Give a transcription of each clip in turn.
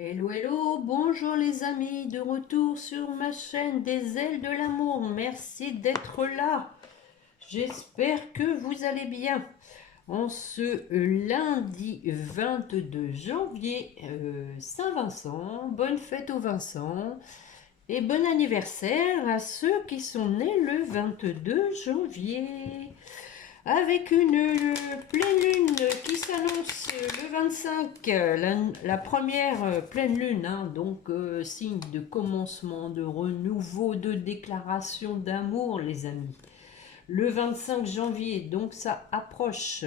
Hello, hello, bonjour les amis, de retour sur ma chaîne des ailes de l'amour. Merci d'être là. J'espère que vous allez bien. En ce lundi 22 janvier, Saint-Vincent, bonne fête aux Vincent et bon anniversaire à ceux qui sont nés le 22 janvier. Avec une pleine lune qui s'annonce le 25, la première pleine lune, hein, donc signe de commencement, de renouveau, de déclaration d'amour, les amis. Le 25 janvier, donc ça approche.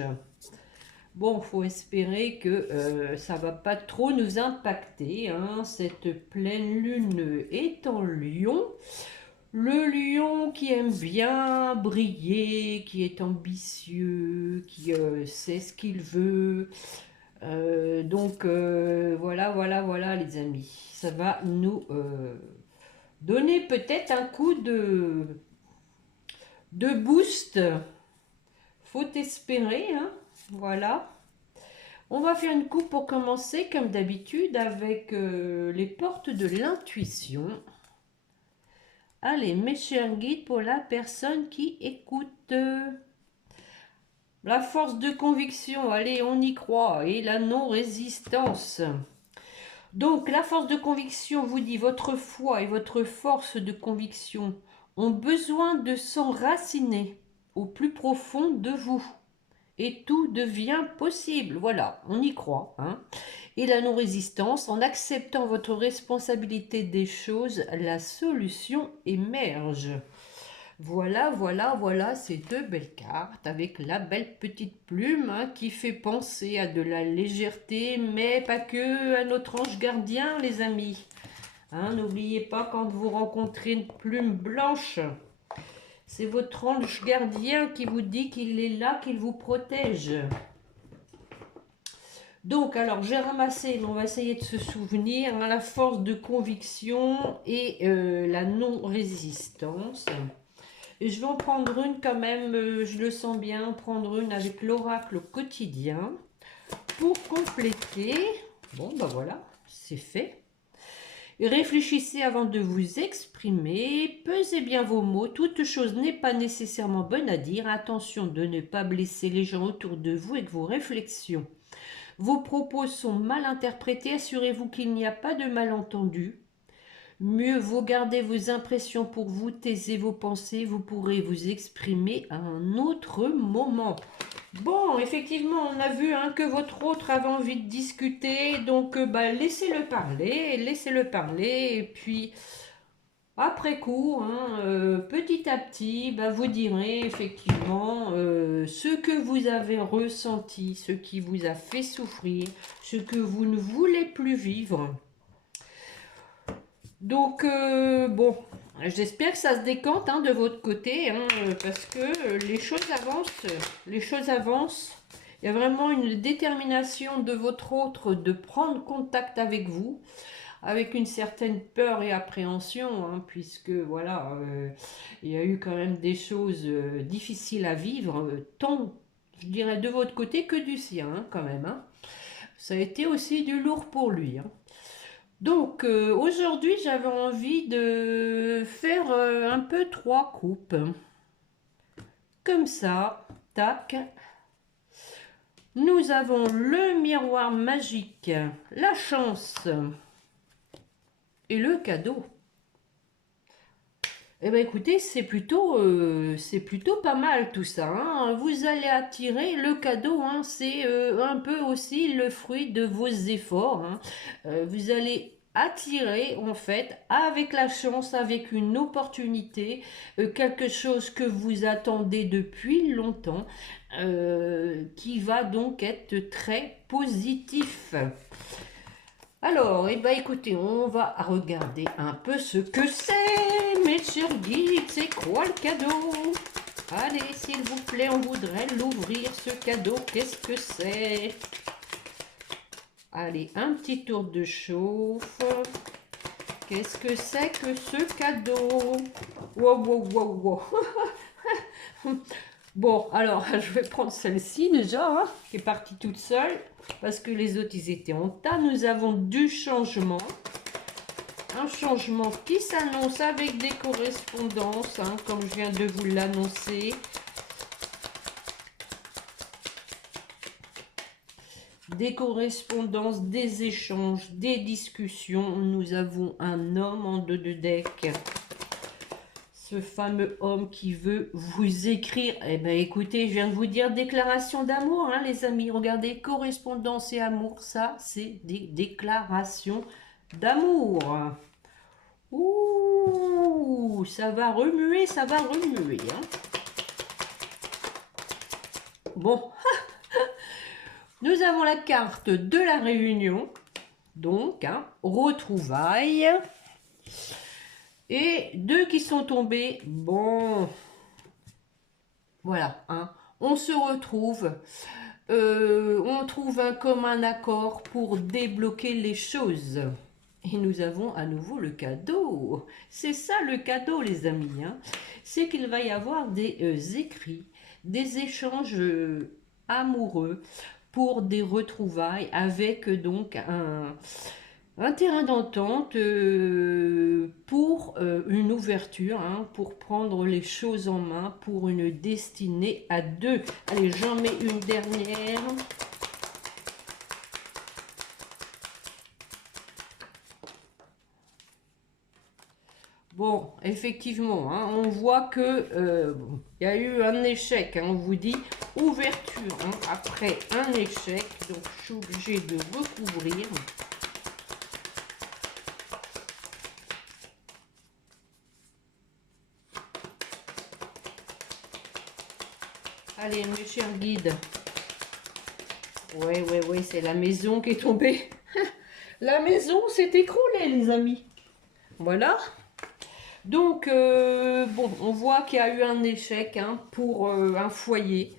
Bon, faut espérer que ça va pas trop nous impacter, hein. Cette pleine lune est en Lion. Le lion qui aime bien briller, qui est ambitieux, qui sait ce qu'il veut. Voilà les amis. Ça va nous donner peut-être un coup de boost. Faut espérer, hein. Voilà. On va faire une coupe pour commencer, comme d'habitude, avec les portes de l'intuition. Allez, mes chers guides, pour la personne qui écoute. La force de conviction, allez, on y croit. Et la non-résistance. Donc, la force de conviction vous dit, votre foi et votre force de conviction ont besoin de s'enraciner au plus profond de vous. Et tout devient possible. Voilà, on y croit, hein. Et la non-résistance, en acceptant votre responsabilité des choses, la solution émerge. Voilà, ces deux belles cartes avec la belle petite plume, hein, qui fait penser à de la légèreté, mais pas que, à notre ange gardien, les amis. Hein, n'oubliez pas, quand vous rencontrez une plume blanche, c'est votre ange gardien qui vous dit qu'il est là, qu'il vous protège. Donc, alors, j'ai ramassé, mais on va essayer de se souvenir, hein, la force de conviction et la non-résistance. Et je vais en prendre une quand même, je le sens bien, prendre une avec l'oracle quotidien pour compléter. Bon, ben voilà, c'est fait. Et réfléchissez avant de vous exprimer, pesez bien vos mots, toute chose n'est pas nécessairement bonne à dire. Attention de ne pas blesser les gens autour de vous avec vos réflexions. Vos propos sont mal interprétés, assurez-vous qu'il n'y a pas de malentendu. Mieux vaut garder vos impressions pour vous, taisez vos pensées, vous pourrez vous exprimer à un autre moment. Bon, effectivement, on a vu, hein, que votre autre avait envie de discuter, donc laissez-le parler, et puis après coup, hein, petit à petit, vous direz effectivement ce que vous avez ressenti, ce qui vous a fait souffrir, ce que vous ne voulez plus vivre. Donc, bon, j'espère que ça se décante, hein, de votre côté, hein, parce que les choses avancent. Les choses avancent. Il y a vraiment une détermination de votre autre de prendre contact avec vous, avec une certaine peur et appréhension, hein, puisque voilà, il y a eu quand même des choses difficiles à vivre, tant, je dirais, de votre côté que du sien, hein, quand même, hein. Ça a été aussi du lourd pour lui, hein. Donc aujourd'hui j'avais envie de faire un peu trois coupes. Comme ça, tac. Nous avons le miroir magique, la chance et le cadeau. Eh bien écoutez, c'est plutôt pas mal tout ça, hein. Vous allez attirer le cadeau, hein, c'est un peu aussi le fruit de vos efforts, hein. Vous allez attirer en fait avec la chance, avec une opportunité, quelque chose que vous attendez depuis longtemps, qui va donc être très positif. Alors, écoutez, on va regarder un peu ce que c'est, mes chers guides. C'est quoi le cadeau? Allez, s'il vous plaît, on voudrait l'ouvrir, ce cadeau. Qu'est-ce que c'est? Allez, un petit tour de chauffe. Qu'est-ce que c'est que ce cadeau? Wow, wow, wow, wow. Bon, alors, je vais prendre celle-ci déjà, hein, qui est partie toute seule, parce que les autres, ils étaient en tas. Nous avons du changement. Un changement qui s'annonce avec des correspondances, hein, comme je viens de vous l'annoncer. Des correspondances, des échanges, des discussions. Nous avons un homme en deux de deck. Ce fameux homme qui veut vous écrire. Eh bien, écoutez, je viens de vous dire déclaration d'amour, hein, les amis. Regardez, correspondance et amour, ça, c'est des déclarations d'amour. Ouh, ça va remuer, ça va remuer. Hein. Bon, nous avons la carte de la réunion. Donc, hein, retrouvailles. Et deux qui sont tombés. Bon, voilà, hein, on se retrouve. On trouve un commun accord pour débloquer les choses. Et nous avons à nouveau le cadeau. C'est ça le cadeau, les amis. Hein. C'est qu'il va y avoir des écrits, des échanges amoureux pour des retrouvailles avec donc un terrain d'entente pour une ouverture, hein, pour prendre les choses en main, pour une destinée à deux. Allez, j'en mets une dernière. Bon, effectivement, hein, on voit que y a eu un échec. Hein, on vous dit ouverture hein, après un échec. Donc, je suis obligée de recouvrir. Allez, mes chers guides. Ouais, c'est la maison qui est tombée. La maison s'est écroulée, les amis. Voilà. Donc, bon, on voit qu'il y a eu un échec hein, pour un foyer.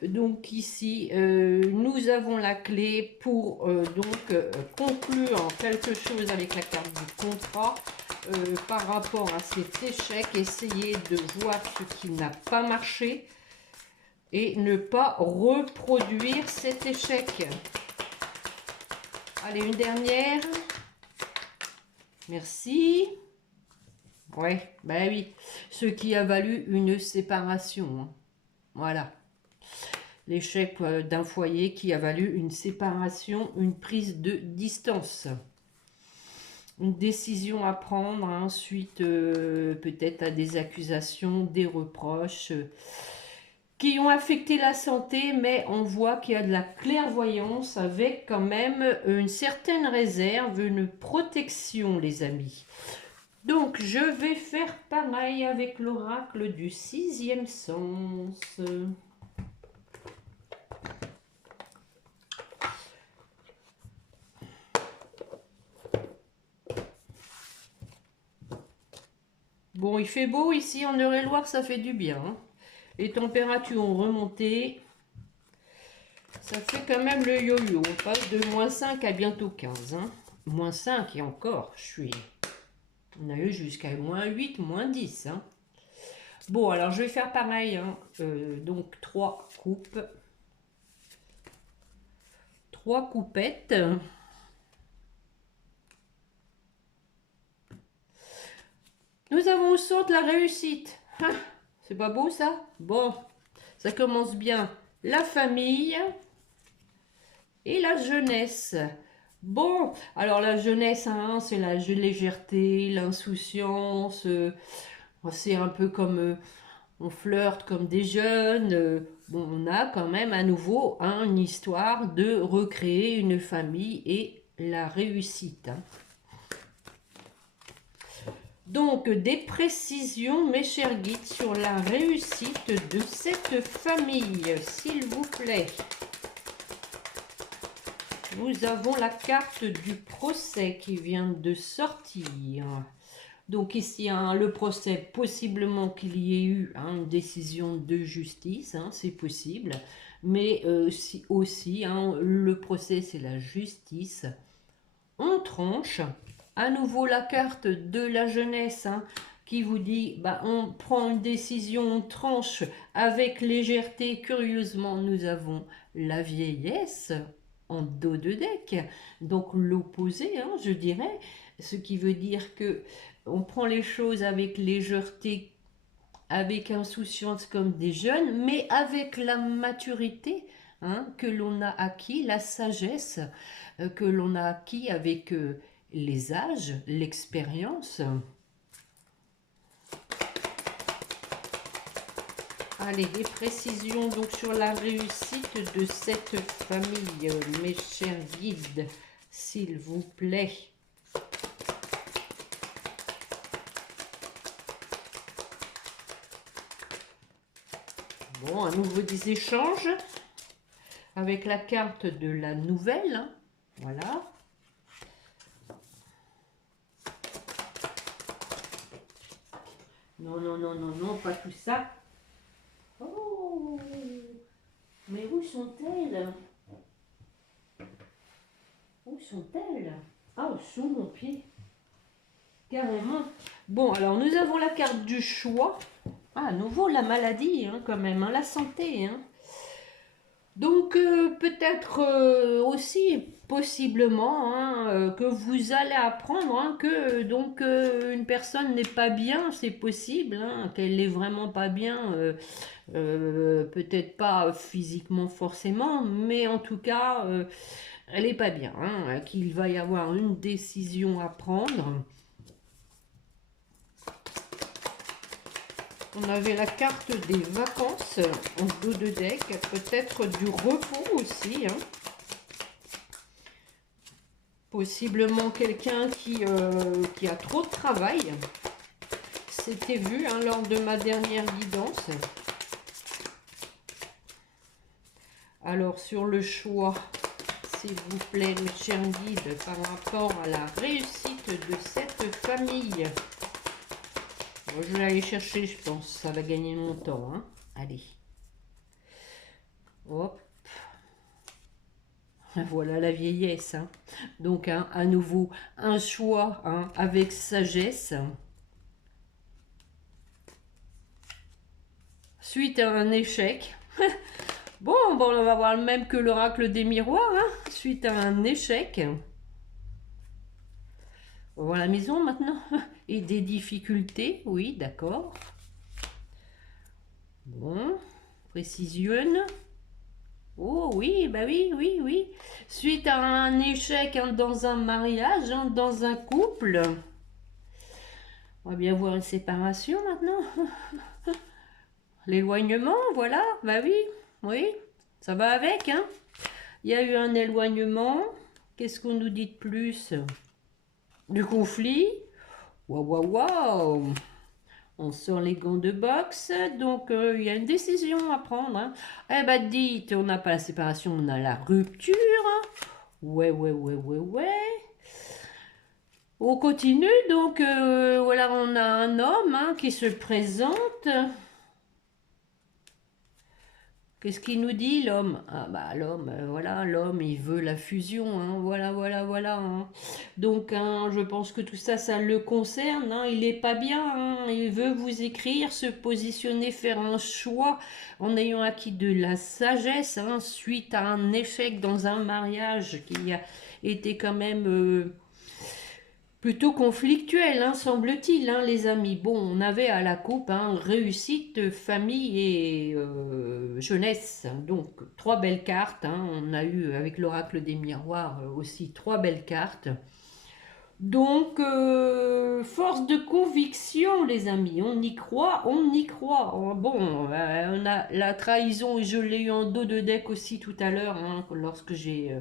Donc ici, nous avons la clé pour conclure quelque chose avec la carte du contrat par rapport à cet échec. Essayer de voir ce qui n'a pas marché et ne pas reproduire cet échec. Allez, une dernière. Merci. Ouais, ben oui. Ce qui a valu une séparation. Hein. Voilà. L'échec d'un foyer qui a valu une séparation, une prise de distance. Une décision à prendre hein, suite peut-être à des accusations, des reproches qui ont affecté la santé, mais on voit qu'il y a de la clairvoyance avec quand même une certaine réserve, une protection, les amis. Donc, je vais faire pareil avec l'oracle du sixième sens. Bon, il fait beau ici en Eure-et-Loire, ça fait du bien. Hein. Les températures ont remonté. Ça fait quand même le yo-yo. On passe de -5 à bientôt 15. Hein. -5 et encore, on a eu jusqu'à -8, -10. Hein. Bon, alors je vais faire pareil. Hein. Donc 3 coupes. 3 coupettes. Nous avons au centre la réussite. Ah, c'est pas beau ça? Bon, ça commence bien. La famille et la jeunesse. Bon, alors la jeunesse, hein, c'est la légèreté, l'insouciance. C'est un peu comme on flirte comme des jeunes. Bon, on a quand même à nouveau hein, une histoire de recréer une famille et la réussite. Hein. Donc, des précisions, mes chers guides, sur la réussite de cette famille, s'il vous plaît. Nous avons la carte du procès qui vient de sortir. Donc ici, hein, le procès, possiblement qu'il y ait eu hein, une décision de justice, hein, c'est possible. Mais aussi, hein, le procès, c'est la justice. On tranche. À nouveau la carte de la jeunesse hein, qui vous dit, bah, on prend une décision, on tranche avec légèreté. Curieusement, nous avons la vieillesse en dos de deck, donc l'opposé, hein, je dirais, ce qui veut dire que on prend les choses avec légèreté, avec insouciance comme des jeunes, mais avec la maturité, hein, que l'on a acquis, la sagesse que l'on a acquis avec les âges, l'expérience. Allez, des précisions donc sur la réussite de cette famille, mes chers guides, s'il vous plaît. Bon, à nouveau des échanges avec la carte de la nouvelle, hein. Voilà. Non, non, non, non, non, pas tout ça. Oh, mais où sont-elles? Où sont-elles? Ah, sous mon pied. Carrément. Bon, alors nous avons la carte du choix. Ah, à nouveau la maladie, hein, quand même, hein, la santé, hein. Donc peut-être aussi possiblement, hein, que vous allez apprendre, hein, que donc une personne n'est pas bien, c'est possible, hein, qu'elle n'est vraiment pas bien, peut-être pas physiquement forcément, mais en tout cas elle n'est pas bien, hein, qu'il va y avoir une décision à prendre. On avait la carte des vacances en dos de deck, peut-être du repos aussi, hein. Possiblement quelqu'un qui a trop de travail. C'était vu, hein, lors de ma dernière guidance. Alors sur le choix, s'il vous plaît, mes chers guides, par rapport à la réussite de cette famille. Je vais aller chercher, je pense. Ça va gagner mon temps, hein. Allez. Hop. Voilà la vieillesse, hein. Donc, hein, à nouveau, un choix, hein, avec sagesse. Suite à un échec. Bon, on va voir le même que l'oracle des miroirs, hein. Suite à un échec. On va voir la maison maintenant. Et des difficultés, oui, d'accord. Bon, précisionne. Oh oui, bah oui, oui, oui. Suite à un échec, hein, dans un mariage, hein, dans un couple. On va bien voir une séparation maintenant. L'éloignement, voilà, bah oui, oui, ça va avec, hein. Il y a eu un éloignement. Qu'est-ce qu'on nous dit de plus? Du conflit. Waouh, waouh, waouh. On sort les gants de boxe, donc il y a une décision à prendre, hein. Eh ben dites, on n'a pas la séparation, on a la rupture. Ouais, ouais, ouais, ouais, ouais. On continue, donc voilà, on a un homme, hein, qui se présente. Qu'est-ce qu'il nous dit, l'homme? Ah bah l'homme, voilà, l'homme, il veut la fusion, hein, voilà, voilà, voilà, hein. Donc, hein, je pense que tout ça, ça le concerne, hein, il est pas bien, hein, il veut vous écrire, se positionner, faire un choix en ayant acquis de la sagesse, hein, suite à un échec dans un mariage qui a été quand même plutôt conflictuel, hein, semble-t-il, hein, les amis. Bon, on avait à la coupe, hein, réussite, famille et jeunesse. Donc, trois belles cartes, hein. On a eu, avec l'oracle des miroirs, aussi trois belles cartes. Donc, force de conviction, les amis. On y croit, on y croit. Bon, on a la trahison, et je l'ai eu en dos de deck aussi tout à l'heure, hein, lorsque j'ai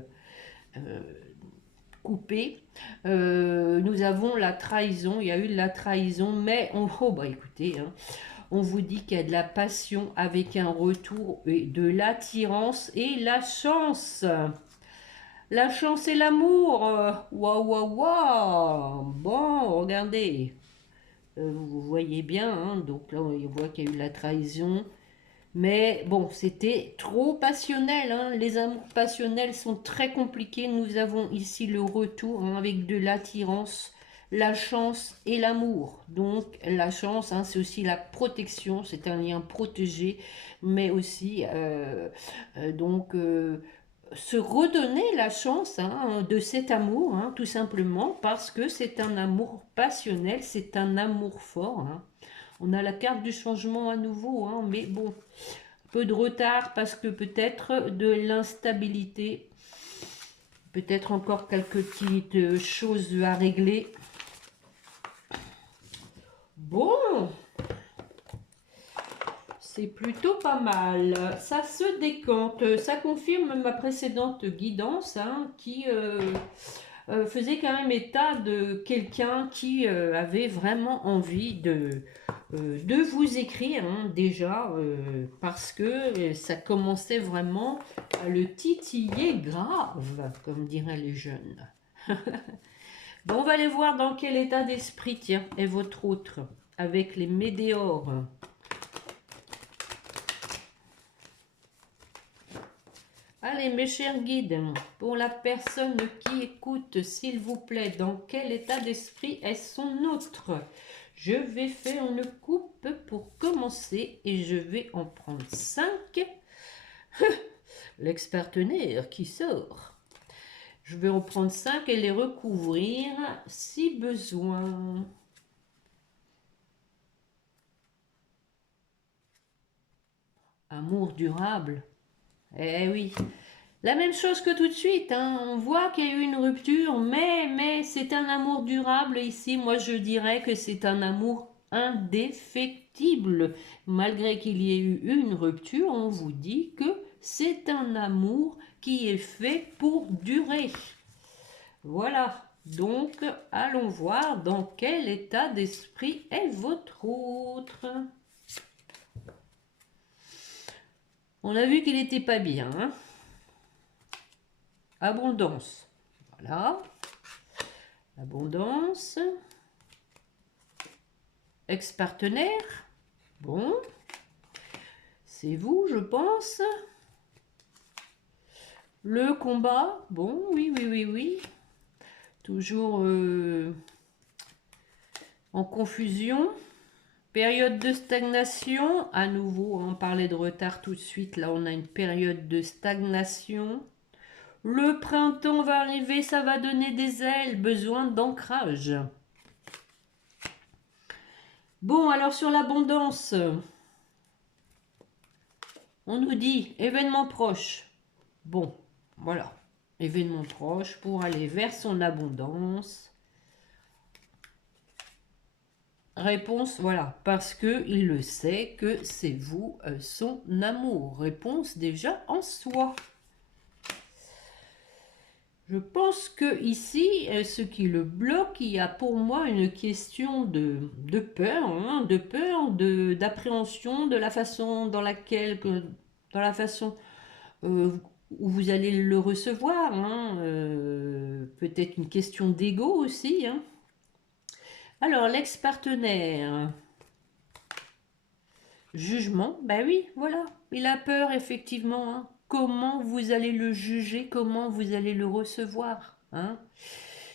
coupé. Nous avons la trahison, il y a eu de la trahison, mais oh bah écoutez, hein, on vous dit qu'il y a de la passion avec un retour et de l'attirance et la chance. La chance et l'amour. Waouh, waouh, waouh. Bon, regardez. Vous voyez bien, hein, donc là on voit qu'il y a eu de la trahison. Mais bon, c'était trop passionnel, hein. Les amours passionnels sont très compliqués. Nous avons ici le retour, hein, avec de l'attirance, la chance et l'amour. Donc la chance, hein, c'est aussi la protection, c'est un lien protégé, mais aussi se redonner la chance, hein, de cet amour, hein, tout simplement parce que c'est un amour passionnel, c'est un amour fort, hein. On a la carte du changement à nouveau, hein, mais bon, peu de retard parce que peut-être de l'instabilité, peut-être encore quelques petites choses à régler. Bon, c'est plutôt pas mal. Ça se décante. Ça confirme ma précédente guidance, hein, qui faisait quand même état de quelqu'un qui avait vraiment envie de vous écrire, hein, déjà, parce que ça commençait vraiment à le titiller grave, comme diraient les jeunes. Bon, on va aller voir dans quel état d'esprit, tiens, est votre autre, avec les météores. Allez, mes chers guides, pour la personne qui écoute, s'il vous plaît, dans quel état d'esprit est son autre? Je vais faire une coupe pour commencer et je vais en prendre 5. L'ex-partenaire qui sort. Je vais en prendre 5 et les recouvrir si besoin. Amour durable. Eh oui. La même chose que tout de suite, hein. On voit qu'il y a eu une rupture, mais c'est un amour durable. Ici, moi, je dirais que c'est un amour indéfectible. Malgré qu'il y ait eu une rupture, on vous dit que c'est un amour qui est fait pour durer. Voilà. Donc, allons voir dans quel état d'esprit est votre autre. On a vu qu'il n'était pas bien, hein. Abondance. Voilà. Abondance. Ex-partenaire. Bon. C'est vous, je pense. Le combat. Bon, oui, oui, oui, oui. Toujours en confusion. Période de stagnation. À nouveau, on parlait de retard tout de suite. Là, on a une période de stagnation. Le printemps va arriver, ça va donner des ailes, besoin d'ancrage. Bon, alors sur l'abondance, on nous dit événement proche. Bon, voilà, événement proche pour aller vers son abondance. Réponse, voilà, parce que il le sait que c'est vous, son amour. Réponse déjà en soi. Je pense que ici, ce qui le bloque, il y a pour moi une question de peur, hein, de peur, d'appréhension, de la façon dans laquelle, dans la façon où vous allez le recevoir, hein, peut-être une question d'ego aussi, hein. Alors, l'ex-partenaire, jugement, ben oui, voilà, il a peur effectivement, hein. Comment vous allez le juger, comment vous allez le recevoir, hein?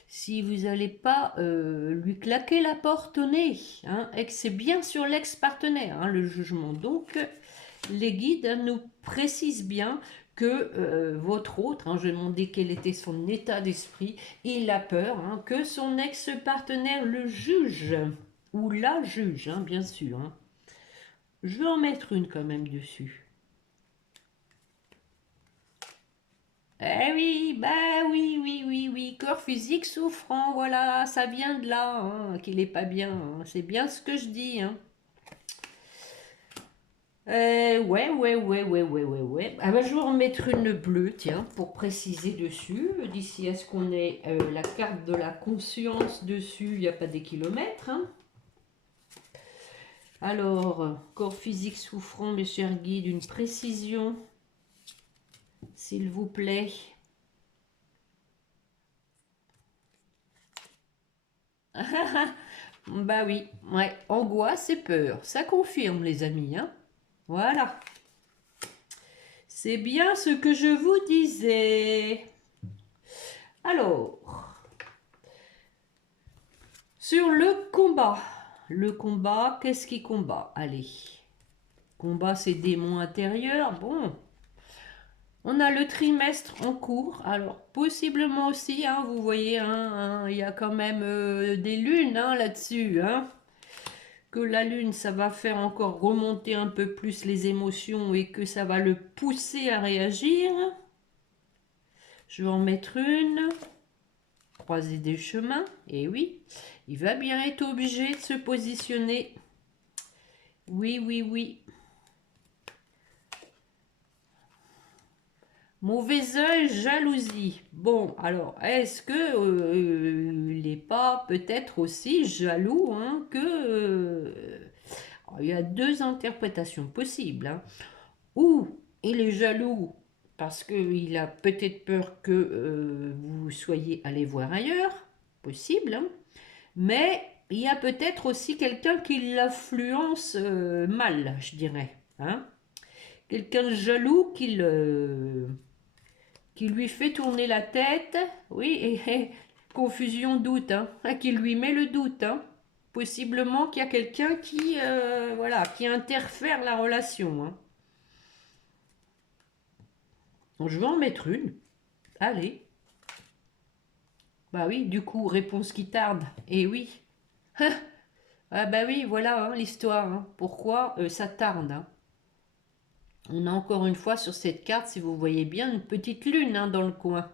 Si vous n'allez pas lui claquer la porte au nez, hein, et que c'est bien sur l'ex-partenaire, hein, le jugement. Donc, les guides, hein, nous précisent bien que votre autre, hein, je vais demander quel était son état d'esprit, il a peur, hein, que son ex-partenaire le juge, ou la juge, hein, bien sûr, hein. Je vais en mettre une quand même dessus. Eh oui, bah oui, oui, oui, oui, corps physique souffrant, voilà, ça vient de là, hein, qu'il est pas bien, hein. C'est bien ce que je dis, hein. Ouais. Ah bah, je vais en mettre une bleue, tiens, pour préciser dessus. D'ici à ce qu'on ait la carte de la conscience dessus, il n'y a pas des kilomètres, hein. Alors, corps physique souffrant, mes chers guides, une précision, s'il vous plaît. Bah oui, ouais, angoisse et peur, ça confirme les amis, hein. Voilà. C'est bien ce que je vous disais. Alors, Sur le combat. Le combat, qu'est-ce qui combat? Allez. Combat ses démons intérieurs. Bon. On a le trimestre en cours. Alors, possiblement aussi, hein, vous voyez, hein, il y a quand même des lunes hein, là-dessus. Hein. Que la lune, ça va faire encore remonter un peu plus les émotions et que ça va le pousser à réagir. Je vais en mettre une. Croiser des chemins. Et oui, il va bien être obligé de se positionner. Oui, oui, oui. Mauvais œil, jalousie. Bon, alors, est-ce que il n'est pas peut-être aussi jaloux hein, que... il y a deux interprétations possibles. Hein. Ou il est jaloux parce qu'il a peut-être peur que vous soyez allé voir ailleurs. Possible. Hein. Mais il y a peut-être aussi quelqu'un qui l'influence mal, je dirais. Hein. Quelqu'un de jaloux qui lui fait tourner la tête, oui, et confusion, doute, hein, qui lui met le doute. Hein. Possiblement qu'il y a quelqu'un qui, voilà, qui interfère la relation. Hein. Donc, je vais en mettre une. Allez. Bah oui, du coup, réponse qui tarde. Et oui. Ah bah oui, voilà hein, l'histoire. Hein. Pourquoi ça tarde hein. On a encore une fois sur cette carte, si vous voyez bien, une petite lune hein, dans le coin.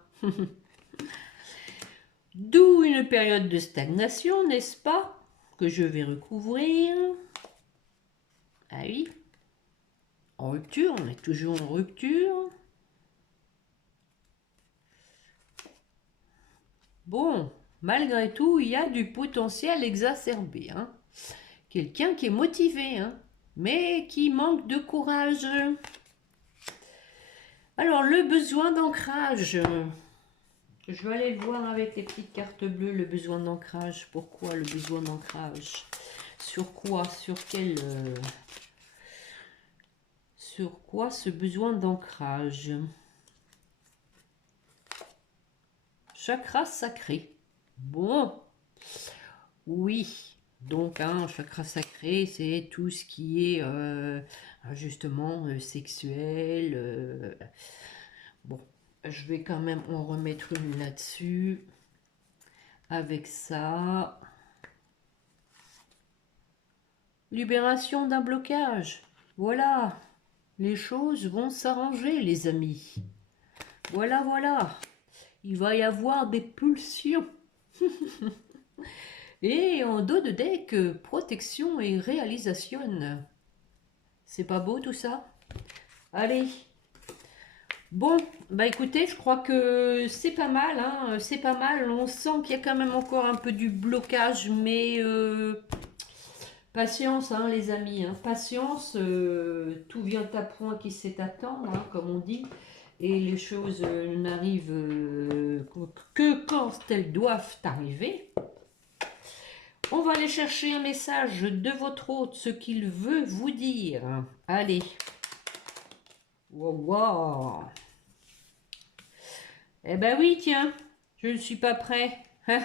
D'où une période de stagnation, n'est-ce pas? Que je vais recouvrir. Ah oui. En rupture, on est toujours en rupture. Bon, malgré tout, il y a du potentiel exacerbé. Hein. Quelqu'un qui est motivé, hein, mais qui manque de courage. Alors, le besoin d'ancrage. Je vais aller voir avec les petites cartes bleues le besoin d'ancrage. Pourquoi le besoin d'ancrage? Sur quoi? Sur quel... Sur quoi ce besoin d'ancrage? Chakra sacré. Bon. Oui. Donc, un chakra sacré, c'est tout ce qui est justement sexuel. Bon, je vais quand même en remettre une là-dessus. Avec ça. Libération d'un blocage. Voilà. Les choses vont s'arranger, les amis. Voilà, voilà. Il va y avoir des pulsions. Et en dos de deck, protection et réalisation. C'est pas beau tout ça? Allez. Bon, bah écoutez, je crois que c'est pas mal. Hein, c'est pas mal. On sent qu'il y a quand même encore un peu du blocage, mais patience, hein, les amis. Hein, patience, tout vient à point qui sait attendre, hein, comme on dit. Et les choses n'arrivent que quand elles doivent arriver. On va aller chercher un message de votre hôte, ce qu'il veut vous dire. Allez. Wow, wow. Eh ben oui, tiens, je ne suis pas prêt. Hein?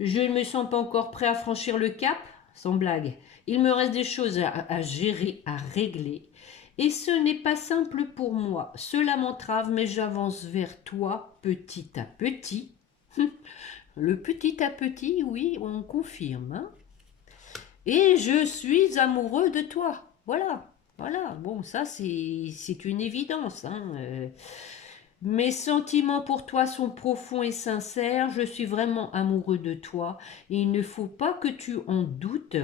Je ne me sens pas encore prêt à franchir le cap, sans blague. Il me reste des choses à gérer, à régler. Et ce n'est pas simple pour moi. Cela m'entrave, mais j'avance vers toi petit à petit. Le petit à petit, oui, on confirme. Hein. Et je suis amoureux de toi. Voilà, voilà. Bon, ça, c'est une évidence. Hein. Mes sentiments pour toi sont profonds et sincères. Je suis vraiment amoureux de toi. Et il ne faut pas que tu en doutes,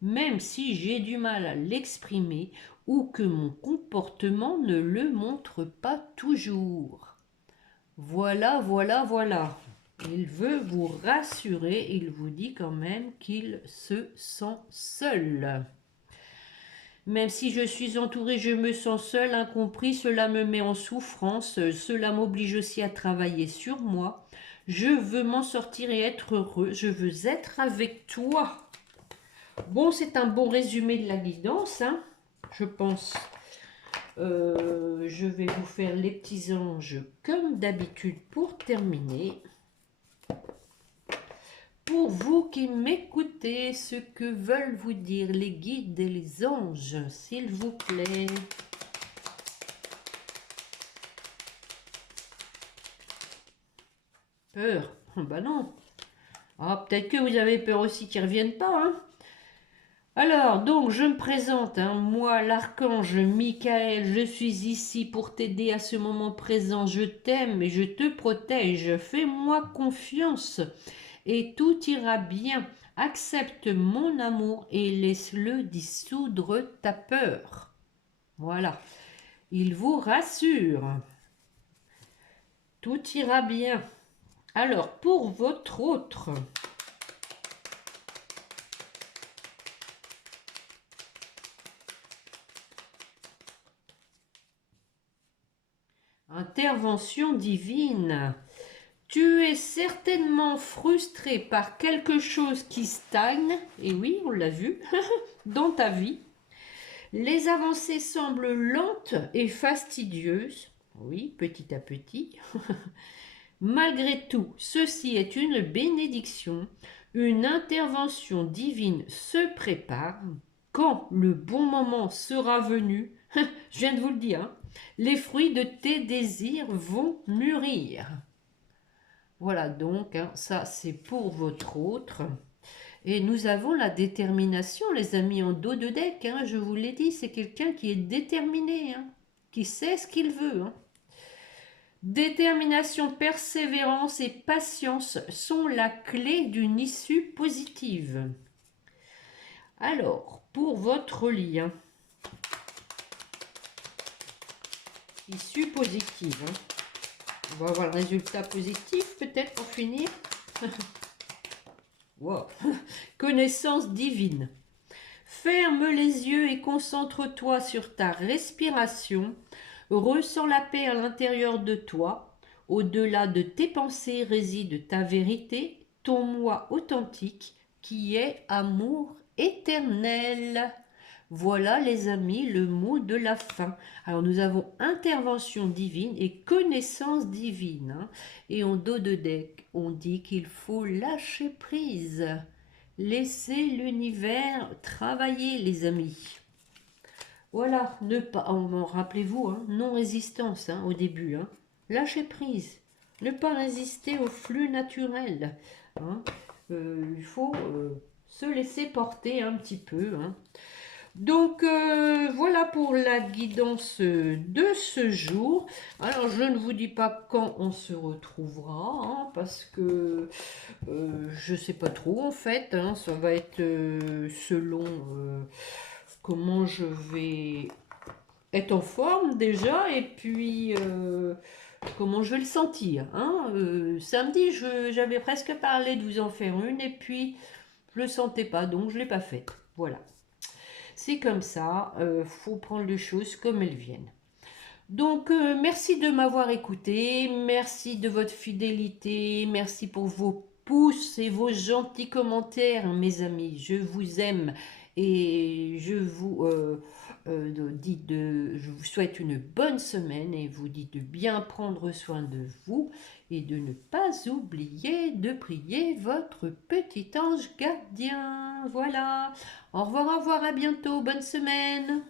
même si j'ai du mal à l'exprimer ou que mon comportement ne le montre pas toujours. Voilà, voilà, voilà. Il veut vous rassurer, il vous dit quand même qu'il se sent seul. Même si je suis entourée, je me sens seule, incompris, cela me met en souffrance, cela m'oblige aussi à travailler sur moi. Je veux m'en sortir et être heureux, je veux être avec toi. Bon, c'est un bon résumé de la guidance, hein, je pense. Je vais vous faire les petits anges comme d'habitude pour terminer. Pour vous vous qui m'écoutez, ce que veulent vous dire les guides et les anges, s'il vous plaît. Peur? Bah non. Ah, peut-être que vous avez peur aussi qu'ils ne reviennent pas, hein. Alors, donc, je me présente, hein, moi, l'archange Michael, je suis ici pour t'aider à ce moment présent. Je t'aime et je te protège. Fais-moi confiance et tout ira bien. Accepte mon amour et laisse-le dissoudre ta peur. Voilà, il vous rassure. Tout ira bien. Alors, pour votre autre... Intervention divine. Tu es certainement frustré par quelque chose qui stagne, et oui, on l'a vu, dans ta vie. Les avancées semblent lentes et fastidieuses, oui, petit à petit. Malgré tout, ceci est une bénédiction. Une intervention divine se prépare. Quand le bon moment sera venu, je viens de vous le dire, hein, les fruits de tes désirs vont mûrir. Voilà donc, hein, ça c'est pour votre autre. Et nous avons la détermination, les amis, en dos de deck. Hein, je vous l'ai dit, c'est quelqu'un qui est déterminé, hein, qui sait ce qu'il veut. Hein. Détermination, persévérance et patience sont la clé d'une issue positive. Alors, pour votre lien, issue positive. Hein. On va voir le résultat positif, peut-être, pour finir. Wow. Connaissance divine. Ferme les yeux et concentre-toi sur ta respiration. Ressens la paix à l'intérieur de toi. Au-delà de tes pensées réside ta vérité, ton moi authentique, qui est amour éternel. Voilà les amis, le mot de la fin. Alors nous avons intervention divine et connaissance divine. Hein. Et en dos de deck, on dit qu'il faut lâcher prise. Laissez l'univers travailler les amis. Voilà, ne pas, rappelez-vous, hein, non-résistance hein, au début. Hein. Lâcher prise, ne pas résister au flux naturel. Hein. Il faut se laisser porter un petit peu. Hein. Donc voilà pour la guidance de ce jour. Alors je ne vous dis pas quand on se retrouvera hein, parce que je ne sais pas trop en fait. Hein, ça va être selon comment je vais être en forme déjà et puis comment je vais le sentir. Hein. Samedi j'avais presque parlé de vous en faire une et puis je ne le sentais pas donc je ne l'ai pas faite. Voilà. C'est comme ça, faut prendre les choses comme elles viennent. Donc, merci de m'avoir écouté, merci de votre fidélité, merci pour vos pouces et vos gentils commentaires, mes amis. Je vous aime et je vous je vous souhaite une bonne semaine et vous dis de bien prendre soin de vous et de ne pas oublier de prier votre petit ange gardien. Voilà. Au revoir, à bientôt. Bonne semaine.